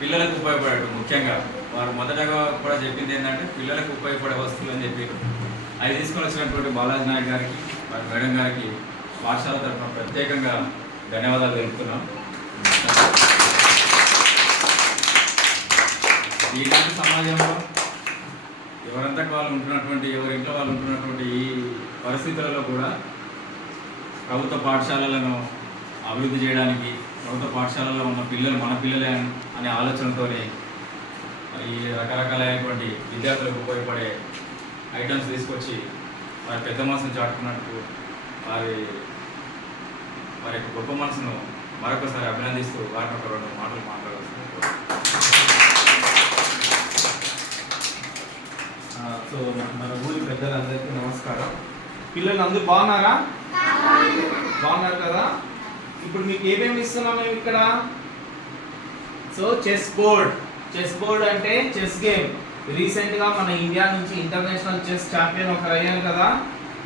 పిల్లలకు ఉపయోగపడేటు ముఖ్యంగా వారు మొదటగా కూడా చెప్పింది ఏంటంటే పిల్లలకు ఉపయోగపడే వస్తువులు అని చెప్పి అవి తీసుకొని వచ్చినటువంటి బాలాజీ నాయక్ గారికి వారి మేడం గారికి పాఠశాల తరఫున ప్రత్యేకంగా ధన్యవాదాలు తెలుపుతున్నాం. ఈనాటి సమాజంలో ఎవరంతకు వాళ్ళు ఉంటున్నటువంటి ఎవరింట్లో వాళ్ళు ఉంటున్నటువంటి ఈ పరిస్థితులలో కూడా ప్రభుత్వ పాఠశాలలను అభివృద్ధి చేయడానికి ప్రభుత్వ పాఠశాలలో ఉన్న పిల్లలు మన పిల్లలే అనే ఆలోచనతోనే ఈ రకరకాలైనటువంటి విద్యార్థులకు ఉపయోగపడే ఐటమ్స్ తీసుకొచ్చి వారి పెద్ద మనసును చాటుకున్నట్టు వారి యొక్క గొప్ప మనసును మరొకసారి అభినందిస్తూ వారిని ఒక 2 మాటలు మాట్లాడాల్సింది. సో మన ఊరి పెద్దలందరికీ నమస్కారం. పిల్లలు అందరూ బాగున్నారా? బాగున్నారు కదా? ఇప్పుడు మీకు ఏమేమి ఇస్తున్నాం మేము ఇక్కడ? సో చెస్ బోర్డ్ అంటే చెస్ గేమ్. రీసెంట్గా మన ఇండియా నుంచి ఇంటర్నేషనల్ చెస్ ఛాంపియన్ ఒకరు అయ్యారు కదా.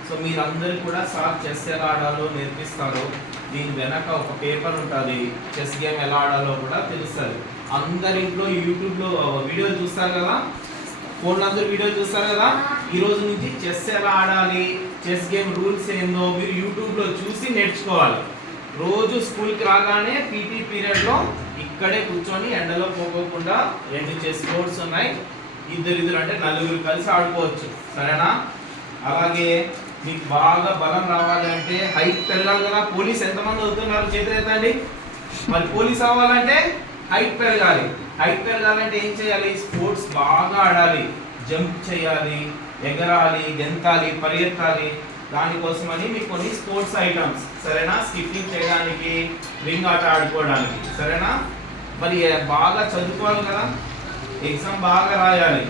సో మీరందరూ కూడా సార్ చెస్ ఎలా ఆడాలో నేర్పిస్తారు. దీని వెనక ఒక పేపర్ ఉంటుంది, చెస్ గేమ్ ఎలా ఆడాలో కూడా తెలుస్తుంది. అందరింట్లో యూట్యూబ్లో వీడియోలు చూస్తారు కదా, ఫోన్లో అందరూ వీడియోలు చూస్తారు కదా. ఈ రోజు నుంచి చెస్ ఎలా ఆడాలి, చెస్ గేమ్ రూల్స్ ఏందో మీరు యూట్యూబ్లో చూసి నేర్చుకోవాలి. రోజు స్కూల్కి రాగానే పీటీ పీరియడ్లో ఇక్కడే కూర్చొని ఎండలో పోకోకుండా 2 చెస్ బోర్డ్స్ ఉన్నాయి. ఇద్దరు అంటే 4 కలిసి ఆడుకోవచ్చు, సరేనా? అలాగే మీకు బాగా బలం రావాలి అంటే హైట్ పెరగాలి కదా. పోలీస్ ఎంతమంది అవుతున్నారు చేతులు ఎత్తండి. మరి పోలీస్ అవ్వాలంటే హైట్ పెరగాలి. హైట్ పెరగాలంటే ఏం చేయాలి? స్పోర్ట్స్ బాగా ఆడాలి, జంప్ చేయాలి, ఎగరాలి, గెంతాలి, పరిగెత్తాలి. దానికోసమని మీకు కొన్ని స్పోర్ట్స్ ఐటమ్స్, సరేనా? స్కిప్పింగ్ చేయడానికి, రింగ్ ఆట ఆడుకోవడానికి, సరేనా? మరి బాగా చదువుకోవాలి కదా, ఎగ్జామ్ బాగా రాయాలి.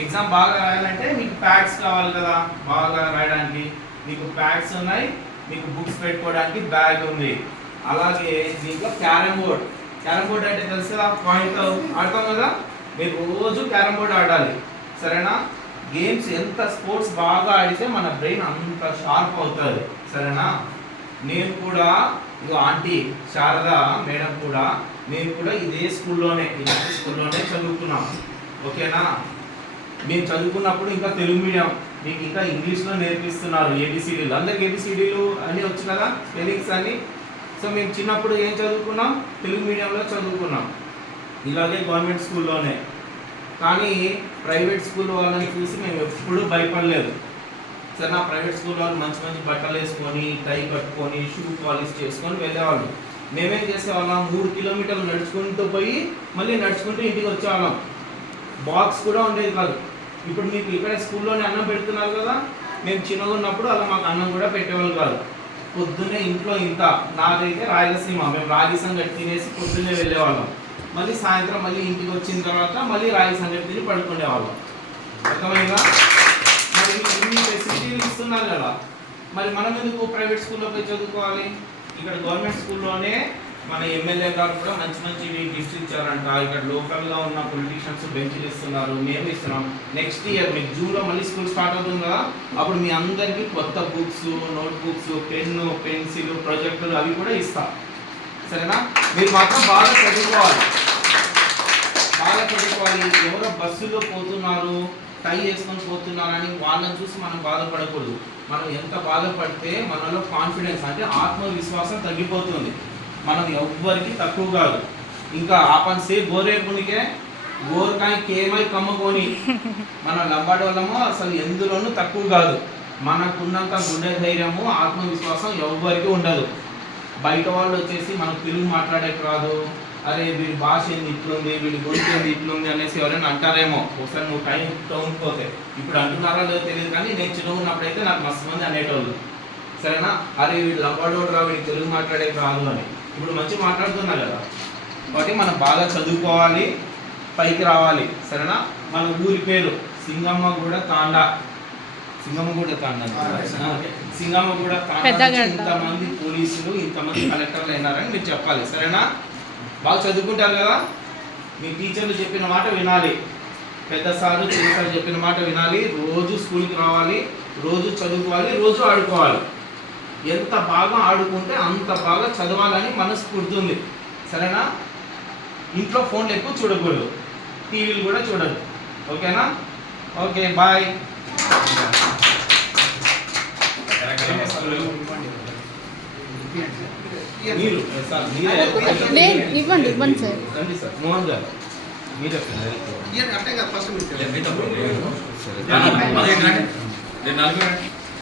ఎగ్జామ్ బాగా రాయాలంటే మీకు ప్యాడ్స్ కావాలి కదా బాగా రాయడానికి. మీకు ప్యాడ్స్ ఉన్నాయి, మీకు బుక్స్ పెట్టుకోవడానికి బ్యాగ్ ఉంది. అలాగే దీంట్లో క్యారమ్ బోర్డ్ అంటే తెలుసు కదా, పాయింట్ ఆడతాం కదా. మీరు రోజు క్యారమ్ బోర్డ్ ఆడాలి, సరేనా? గేమ్స్ ఎంత స్పోర్ట్స్ బాగా ఆడితే మన బ్రెయిన్ అంత షార్ప్ అవుతుంది, సరేనా? నేను కూడా ఇక ఆంటీ శారద మేడం కూడా నేను కూడా ఇదే స్కూల్లోనే చదువుకున్నాం, ఓకేనా? మేము చదువుకున్నప్పుడు ఇంకా తెలుగు మీడియం, మీకు ఇంకా ఇంగ్లీష్లో నేర్పిస్తున్నారు ఏబిసిడీలు. అందరికి ఏబిసిడీలు అన్నీ వచ్చు కదా, స్పెల్లింగ్స్ అన్నీ. సో మేము చిన్నప్పుడు ఏం చదువుకున్నాం? తెలుగు మీడియంలో చదువుకున్నాం, ఇలాగే గవర్నమెంట్ స్కూల్లోనే. కానీ ప్రైవేట్ స్కూల్ వాళ్ళని చూసి మేము ఎప్పుడూ భయపడలేదు, సరే? నా ప్రైవేట్ స్కూల్ వాళ్ళు మంచి బట్టలు వేసుకొని, టై కట్టుకొని, షూ పాలిష్ చేసుకొని వెళ్ళేవాళ్ళు. మేమేం చేసేవాళ్ళం? 3 కిలోమీటర్లు నడుచుకుంటూ పోయి మళ్ళీ నడుచుకుంటూ ఇంటికి వచ్చేవాళ్ళం. బాక్స్ కూడా ఉండేది కాదు. ఇప్పుడు మీకు ఇక్కడ స్కూల్లోనే అన్నం పెడుతున్నారు కదా, మేము చిన్నగా ఉన్నప్పుడు అలా మాకు అన్నం కూడా పెట్టేవాళ్ళు కాదు. పొద్దున్నే ఇంట్లో ఇంత, నాదైతే రాయలసీమ, మేము రాగి సంగటి తినేసి పొద్దున్నే వెళ్ళేవాళ్ళం. మళ్ళీ సాయంత్రం మళ్ళీ ఇంటికి వచ్చిన తర్వాత మళ్ళీ రాగి సంగటి తిని పడుకునేవాళ్ళం. అర్థమైందా? మరి ఇన్ని ఫెసిలిటీలు ఇస్తున్నారు కదా, మరి మనం ఎందుకు ప్రైవేట్ స్కూల్లో పోయి చదువుకోవాలి? ఇక్కడ గవర్నమెంట్ స్కూల్లోనే మన ఎమ్మెల్యే గారు కూడా మంచి గిఫ్ట్స్ ఇచ్చారంట. ఇక్కడ లోకల్గా ఉన్న పొలిటీషియన్స్ బెంచ్లు ఇస్తున్నారు, మేము ఇస్తున్నాం. నెక్స్ట్ ఇయర్ మీకు జూన్లో మళ్ళీ స్కూల్ స్టార్ట్ అవుతుంది కదా, అప్పుడు మీ అందరికీ కొత్త books, note books, pen, pencil, ప్రొజెక్టులు అవి కూడా ఇస్తాం, సరేనా? మీరు మాత్రం బాగా చదువుకోవాలి. ఎవరో బస్సులో పోతున్నారు, టై చేసుకొని పోతున్నారని వాళ్ళని చూసి మనం బాధపడకూడదు. మనం ఎంత బాధపడితే మనలో కాన్ఫిడెన్స్ అంటే ఆత్మవిశ్వాసం తగ్గిపోతుంది. మనం ఎవ్వరికి తక్కువ కాదు. ఇంకా ఆపన్ సే గోరేపునికే గోరకాయ కేమై కమ్ముకొని మన లంబాడి వాళ్ళము అసలు ఎందులోనూ తక్కువ కాదు. మనకున్నంత గుండె ధైర్యము, ఆత్మవిశ్వాసం ఎవ్వరికి ఉండదు. బయట వాళ్ళు వచ్చేసి మనకు తెలుగు మాట్లాడేకి రాదు, అరే వీడి భాష ఏంది ఇట్లుంది, వీడి గొంతు ఏంది ఇట్లుంది అనేసి ఎవరైనా అంటారేమో. ఒకసారి నువ్వు టౌన్ పోతే, ఇప్పుడు అంటున్నారా లేదో తెలియదు కానీ నేను చిన్నగా ఉన్నప్పుడైతే నాకు మస్తు మంది అనేటోళ్ళు, సరేనా? అరే వీడు లంబాడోడు రా, వీడికి తెలుగు మాట్లాడేకి రాదు అని. ఇప్పుడు మంచిగా మాట్లాడుతున్నా కదా, కాబట్టి మనం బాగా చదువుకోవాలి, పైకి రావాలి, సరేనా? మన ఊరి పేరు సింగమ్మగూడ తాండా. ఇంతమంది పోలీసులు, ఇంతమంది కలెక్టర్లు అయినారని మీరు చెప్పాలి, సరేనా? బాగా చదువుకుంటారు కదా, మీ టీచర్లు చెప్పిన మాట వినాలి, పెద్ద సార్లు చిన్న సార్లు చెప్పిన మాట వినాలి. రోజు స్కూల్కి రావాలి, రోజు చదువుకోవాలి, రోజు ఆడుకోవాలి. ఎంత బాగా ఆడుకుంటే అంత బాగా చదవాలని మనస్ఫూర్తి ఉంది, సరేనా? ఇంట్లో ఫోన్లు ఎక్కువ చూడకూడదు, టీవీలు కూడా చూడదు. ఓకేనా? Okay, bye. రకరకాల వస్తువులు మీరు సార్ మీరే ఇవ్వండి ఇవ్వండి సార్. రండి సార్, మోహన్ గారు మీరే లేదు, మీతో పోనీ. రండి, 15 రండి. నేను 4 రండి.